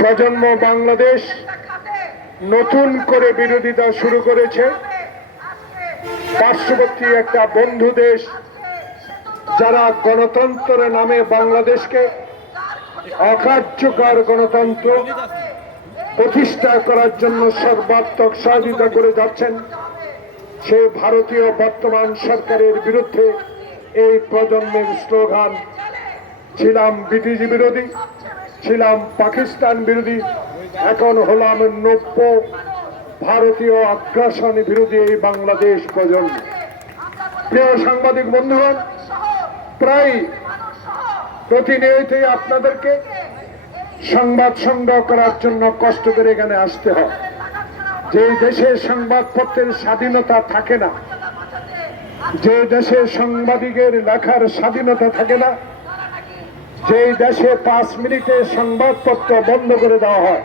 প্রজন্ম বাংলাদেশ নতুন করে বিরোধিতা শুরু করেছে। পার্শ্ববর্তী একটা বন্ধু দেশ যারা গণতন্ত্রের নামে বাংলাদেশকে অকার্যকর গণতন্ত্র প্রতিষ্ঠা করার জন্য সর্বাত্মক সহযোগিতা করে যাচ্ছেন, সেই ভারতীয় বর্তমান সরকারের বিরুদ্ধে এই প্রজন্মের স্লোগান ছিলাম ব্রিটিশ বিরোধী, ছিলাম পাকিস্তান বিরোধী, এখন হলাম নব্য ভারতীয় আগ্রাসন বিরোধী এই বাংলাদেশ প্রজন্ম। প্রিয় সাংবাদিক বন্ধুগণ, প্রায় প্রতিনিয়তই আপনাদেরকে সংবাদ সংগ্রহ করার জন্য কষ্ট করে এখানে আসতে হয়। যে দেশে সংবাদপত্রের স্বাধীনতা থাকে না, যে দেশে সাংবাদিকের লেখার স্বাধীনতা থাকে না, যে দেশে 5 মিনিটে সংবাদপত্র বন্ধ করে দেওয়া হয়,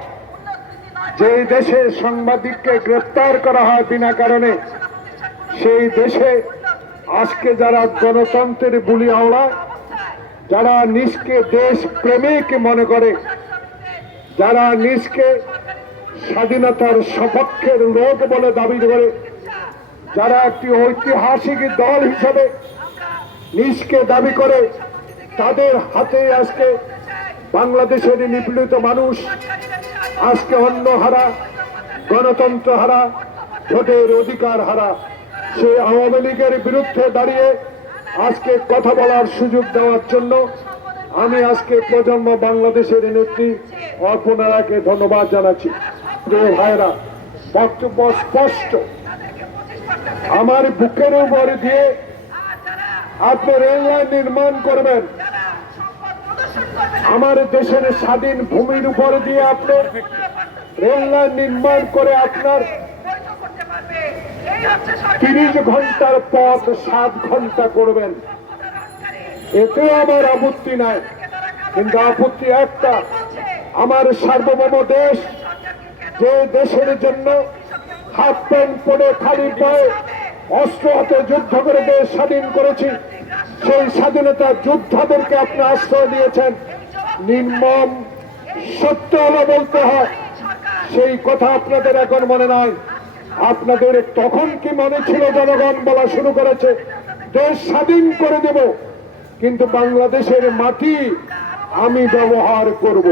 যে দেশে সাংবাদিককে গ্রেপ্তার করা হয় বিনা কারণে, সেই দেশে আজকে যারা গণতন্ত্রের বুলি আওড়ায়, যারা নিজকে দেশ প্রেমিক মনে করে, যারা নিজকে স্বাধীনতার সপক্ষের লোক বলে দাবি করে, যারা একটি ঐতিহাসিক দল হিসেবে নিজকে দাবি করে, তাদের হাতে আজকে বাংলাদেশের নিপীড়িত মানুষ আজকে অন্য হারা, গণতন্ত্র হারা, ভোটের অধিকার হারা। সেই আওয়ামী লীগের বিরুদ্ধে দাঁড়িয়ে আজকে কথা বলার সুযোগ দেওয়ার জন্য আমি আজকে প্রজন্ম বাংলাদেশের নেত্রী অর্পণাকে ধন্যবাদ জানাচ্ছি। প্রিয় ভাইরা, বক্তব্য স্পষ্ট। আমার বুকের উপর দিয়ে আপনি রেললাইন নির্মাণ করবেন, আমার দেশের স্বাধীন ভূমির উপর দিয়ে আপনি রেললাইন নির্মাণ করে আপনার 30 ঘন্টার পথ 7 ঘন্টা করবেন, এতে আমার আপত্তি নাই। কিন্তু আপত্তি একটা, আমার সার্বভৌম দেশ, যে দেশের জন্য হাফ প্যান্ট পরে খালি পায়ে অস্ত্র হাতে যুদ্ধ করে দেশ স্বাধীন করেছি, সেই স্বাধীনতা যোদ্ধাদেরকে আপনি আশ্রয় দিয়েছেন। নির্মম সত্য হলো বলতে হয়, সেই কথা আপনাদের এখন মনে নাই। আপনাদের তখন কি মনে ছিল? জনগণ বলা শুরু করেছে দেশ স্বাধীন করে দেব, কিন্তু বাংলাদেশের মাটি আমি ব্যবহার করব।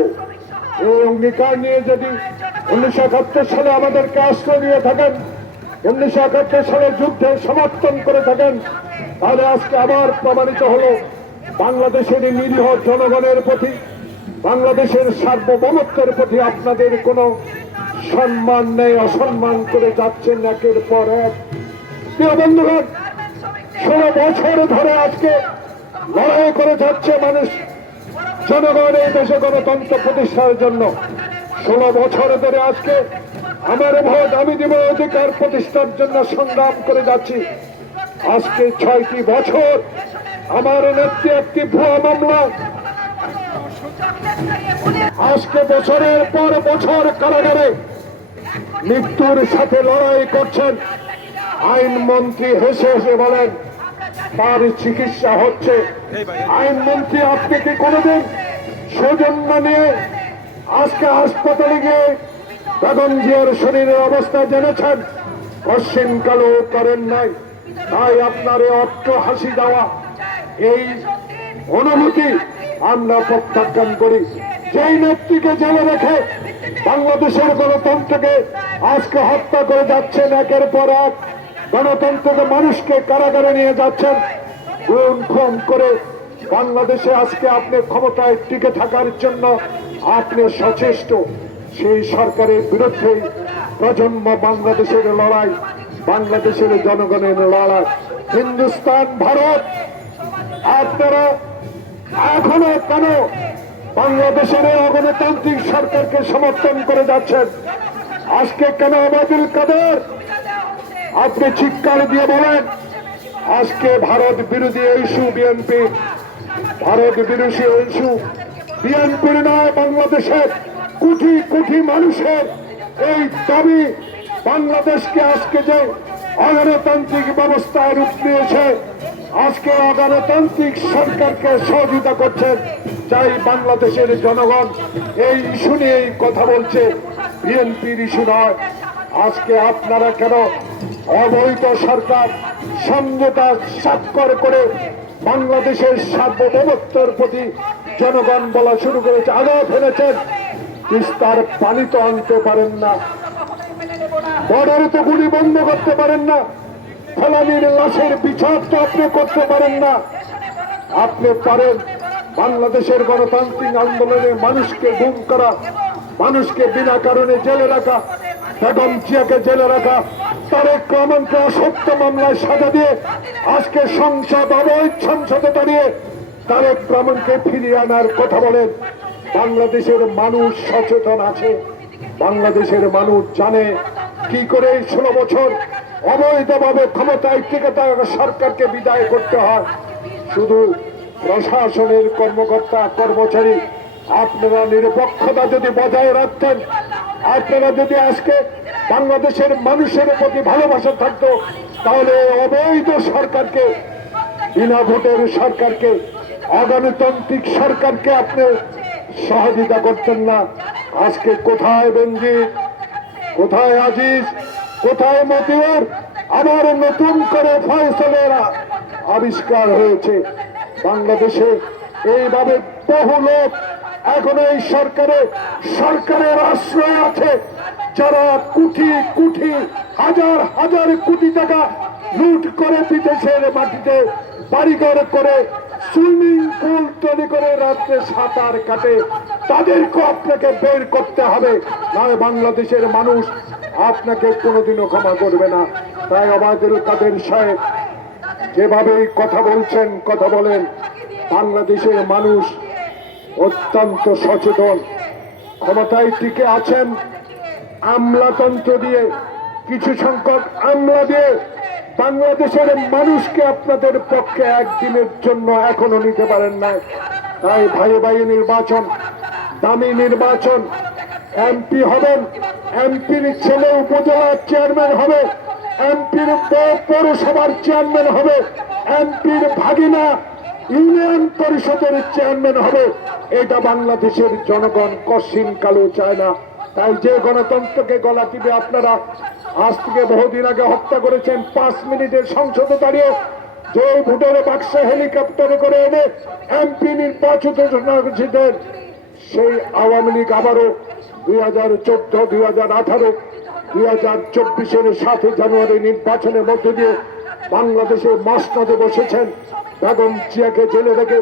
এই অঙ্গীকার নিয়ে যদি 1971 সালে আমাদেরকে আশ্রয় দিয়ে থাকেন, 1971 সালে যুদ্ধের সমর্থন করে থাকেন, তাহলে আজকে আবার প্রমাণিত হলো বাংলাদেশের নিরীহ জনগণের প্রতি, বাংলাদেশের সার্বভৌমত্বের প্রতি আপনাদের কোনো সম্মান নেই, অসম্মান করে যাচ্ছেন একের পর এক। প্রিয় বন্ধুগণ, 16 বছর ধরে আজকে লড়াই করে যাচ্ছে মানুষ, জনগণ এই দেশে গণতন্ত্র প্রতিষ্ঠার জন্য। 16 বছর ধরে আজকে আমার ভোট আমি দিব অধিকার প্রতিষ্ঠার জন্য সংগ্রাম করে যাচ্ছি। আজকে 6টি বছর আমার নেত্রী একটি ভুয়া মামলা, আজকে বছরের পর বছর কারাগারে মৃত্যুর সাথে লড়াই করছেন। আইনমন্ত্রী হেসে হেসে বলেন তার চিকিৎসা হচ্ছে। আইনমন্ত্রী, আপনি কি কোনোদিন সৌজন্য নিয়ে আজকে হাসপাতালে গিয়ে বেগম জিয়ার শরীরের অবস্থা জেনেছেন? কোশ্চেন কালো করেন নাই। তাই আপনার অট্ট হাসি দেওয়া এই অনুভূতি আমরা প্রত্যাখ্যান করি। যেই নেত্রীকে জেলে রেখে বাংলাদেশের গণতন্ত্রকে আজকে হত্যা করে যাচ্ছেন, একের পর এক গণতন্ত্রকে মানুষকে কারাগারে নিয়ে যাচ্ছেন, গুম খুন করে বাংলাদেশে আজকে আপনি ক্ষমতায় টিকে থাকার জন্য আপনি সচেষ্ট। সেই সরকারের বিরুদ্ধে প্রজন্ম বাংলাদেশের লড়াই, বাংলাদেশের জনগণের লড়াই। হিন্দুস্তান, ভারত, আপনারা এখনো কেন বাংলাদেশের অগণতান্ত্রিক সরকারকে সমর্থন করে যাচ্ছেন? আজকে কেন ওবায়দুল কাদের আপনি চিৎকার দিয়ে বলেন আজকে ভারত বিরোধী ইস্যু বিএনপি, ভারত বিরোধী ইস্যু বিএনপির নয়, বাংলাদেশের কোটি কোটি মানুষের এই দাবি। বাংলাদেশকে আজকে যে অগণতান্ত্রিক ব্যবস্থায় রূপ নিয়েছে, আজকে অগণতান্ত্রিক সরকারকে সহযোগিতা করছেন চাই বাংলাদেশের জনগণ এই ইস্যু নিয়েই কথা বলছে, বিএনপির ইস্যু নয়। আজকে আপনারা কেন অবৈধ সরকার সমঝোতা স্বাক্ষর করে বাংলাদেশের সার্বভৌমত্বের প্রতি জনগণ বলা শুরু করেছে, আলো ফেলেছেন, তিস্তার পানি তো আনতে পারেন না, বর্ডারে তো গুলি বন্ধ করতে পারেন না, ফেলানির লাশের বিচার তো আপনি করতে পারেন না। আপনি পারেন বাংলাদেশের গণতান্ত্রিক আন্দোলনে মানুষকে গুম করা, মানুষকে বিনা কারণে জেলে রাখা, বেগম জিয়াকে জেলে রাখা, তারেক রহমানকে অসত্য মামলায় সাজা দিয়ে আজকে সংসদ অবৈধ সংসদে দাঁড়িয়ে তারেক রহমানকে ফিরিয়ে আনার কথা বলেন। বাংলাদেশের মানুষ সচেতন আছে, বাংলাদেশের মানুষ জানে কি করে 16 বছর অবৈধভাবে ক্ষমতায় টিকে থাকা সরকারকে বিদায় করতে হয়। শুধু প্রশাসনের কর্মকর্তা কর্মচারী আপনারা নিরপেক্ষতা যদি বজায় রাখতেন, আপনারা যদি আজকে বাংলাদেশের মানুষের প্রতি ভালোবাসা থাকতো, তাহলে অবৈধ সরকারকে, বিনা ভোটের সরকারকে, অগণতান্ত্রিক সরকারকে আপনি সহযোগিতা করতেন না। আজকে কোথায় বেনজির, কোথায় আজিজ, কোথায় মতিউর? আবার নতুন করে ফয়সালের আবিষ্কার হয়েছে। বাংলাদেশে এইভাবে বহু লোক এখন এই সরকারের আশ্রয় আছে, যারা কোটি কোটি হাজার হাজার কোটি টাকা লুট করে বিদেশের মাটিতে বাড়িঘর করে সুইমিং পুল তৈরি করে রাত্রে সাঁতার কাটে। তাদেরকে আপনাকে বের করতে হবে, নয় বাংলাদেশের মানুষ আপনাকে কোনোদিনও ক্ষমা করবে না। তাই ওবায়দুল কাদের সাহেব যেভাবে কথা বলছেন, কথা বলেন, বাংলাদেশের মানুষ অত্যন্ত সচেতন। ক্ষমতায় টিকে আছেন আমলাতন্ত্র দিয়ে, কিছু সংখ্যক আমলা দিয়ে বাংলাদেশের মানুষকে আপনাদের পক্ষে একদিনের জন্য এখনো নিতে পারেন না। তাই ভাই ভাই নির্বাচন, দামি নির্বাচন, এমপি হবেন, এমপির ছেলে উপজেলার চেয়ারম্যান হবে, এমপির পৌরসভার চেয়ারম্যান হবে, এমপির ভাগিনা ইউনিয়ন পরিষদের চেয়ারম্যান হবে। এটা বাংলাদেশের জনগণ কশিন কালো চায় না। তাই যে গণতন্ত্রকে গলা টিপে আপনারা আজ থেকে বহুদিন আগে হত্যা করেছেন, 5 মিনিটের সংসদে দাঁড়িয়ে যে ভোটের বাক্সে হেলিকপ্টারে করে এনে এমপি নির্বাচিত করেছিলেন, সেই আওয়ামী লীগ আবারও 2014, 2018, 2024-এর 7 জানুয়ারি নির্বাচনের মধ্য দিয়ে বাংলাদেশে মসনদে বসেছেন। বেগম জিয়াকে জেলে রেখে,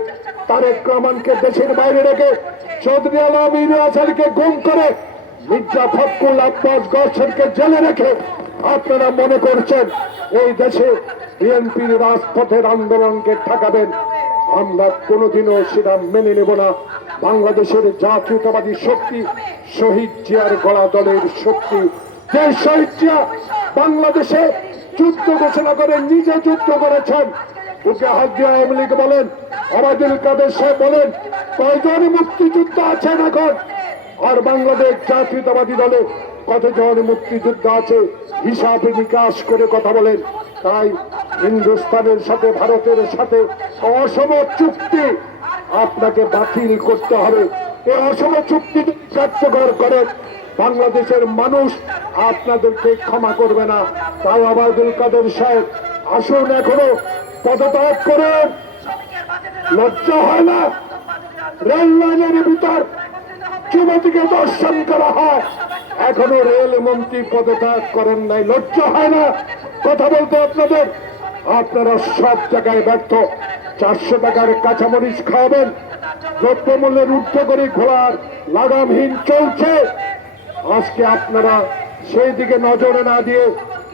তারেক রহমানকে দেশের বাইরে রেখে, চৌধুরী আলম ইউনুসকে গুম করে, মির্জা ফখরুল আব্বাস গডসেকে জেলে রেখে আপনারা মনে করছেন এই দেশে বিএনপির রাজপথের আন্দোলনকে ঠেকাবেন। আমরা কোনোদিনও সেটা মেনে নেব না। বাংলাদেশের জাতীয়তাবাদী শক্তি শহীদ জিয়ার গলা দলের শক্তি, যে শহীদ জিয়া বাংলাদেশে যুদ্ধ ঘোষণা করে নিজে যুদ্ধ করেছেন। ওকে হাত দিয়ে আওয়ামী লীগ বলেন, ওবায়দুল কাদের সাহেব বলেন, কয়জন মুক্তিযুদ্ধ আছেন এখন? আর বাংলাদেশ জাতীয়তাবাদী দলে কতজন মুক্তিযুদ্ধ আছে হিসাবে নিকাশ করে কথা বলেন। তাই হিন্দুস্তানের সাথে, ভারতের সাথে অসম চুক্তি আপনাকে বাতিল করতে হবে। এই অসম চুক্তি কার্যকর করে বাংলাদেশের মানুষ আপনাদেরকে ক্ষমা করবে না। তাই ওবায়দুল কাদের সাহেব আসুন, এখনো পদত্যাগ করেন। লজ্জা হয় না? রেল লাইনের ভিতর যুবতীকে দর্শন করা হয়, এখনো রেল মন্ত্রী পদত্যাগ করেন নাই। লজ্জা হয় না কথা বলতে আপনাদের? আপনারা সব জায়গায় ব্যর্থ। 400 টাকার কাঁচামরিচ খাওয়াবেন, দ্রব্যমূল্যের ঊর্ধ্ব করে ঘোড়ার লাগামহীন চলছে। আজকে আপনারা সেই দিকে নজরে না দিয়ে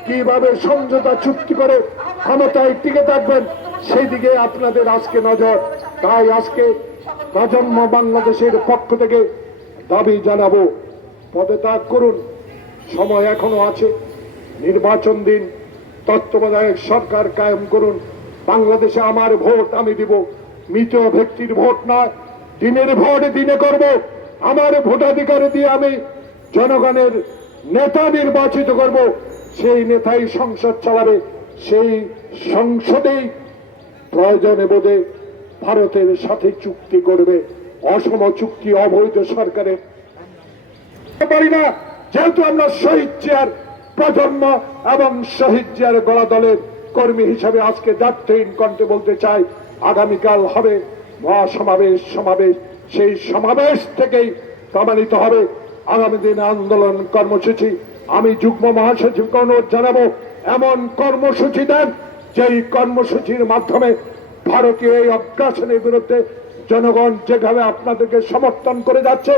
কিভাবে সমঝোতা চুক্তি করে ক্ষমতায় টিকে থাকবেন, সেই দিকে আপনাদের আজকে নজর। তাই আজকে প্রজন্ম বাংলাদেশের পক্ষ থেকে দাবি জানাবো, পদত্যাগ করুন, সময় এখনো আছে। নির্বাচন দিন, তত্ত্বাবধায়ক সরকার কায়েম করুন। বাংলাদেশে আমার ভোট আমি দিব, মৃত ব্যক্তির ভোট নয়, দিনের ভোট দিনে করব। আমার ভোটাধিকার দিয়ে আমি জনগণের নেতা নির্বাচিত করব। সেই নেতাই সংসদ চালাবে, সেই সংসদেই প্রয়োজনে বোধে ভারতের সাথে চুক্তি করবে। অসম চুক্তি অবৈধ সরকারের পারি না, যেহেতু আমরা শহীদ জিয়ার প্রজন্ম এবং শহীদ জিয়ার গলা দলের কর্মী হিসাবে আজকে জাতীয়হীন কণ্ঠে বলতে চাই, আগামীকাল হবে সমাবেশ, সেই সমাবেশ থেকেই প্রমাণিত হবে আগামী দিনে আন্দোলন কর্মসূচি। আমি যুগ্ম মহাসচিবকে অনুরোধ জানাবো, এমন কর্মসূচি দেন যেই কর্মসূচির মাধ্যমে ভারতীয় এই অগ্রাসনের বিরুদ্ধে জনগণ যেভাবে আপনাদেরকে সমর্থন করে যাচ্ছে,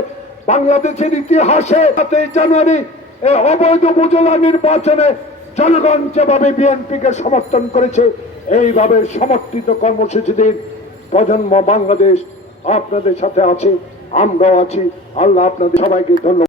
বাংলাদেশের ইতিহাসে 7 জানুয়ারি এই অবৈধ উপজেলা নির্বাচনে জনগণ যেভাবে বিএনপিকে সমর্থন করেছে, এইভাবে সমর্থিত কর্মসূচি দিন। প্রজন্ম বাংলাদেশ আপনাদের সাথে আছে, আমরাও আছি। আল্লাহ আপনাদের সবাইকে ধন্যবাদ।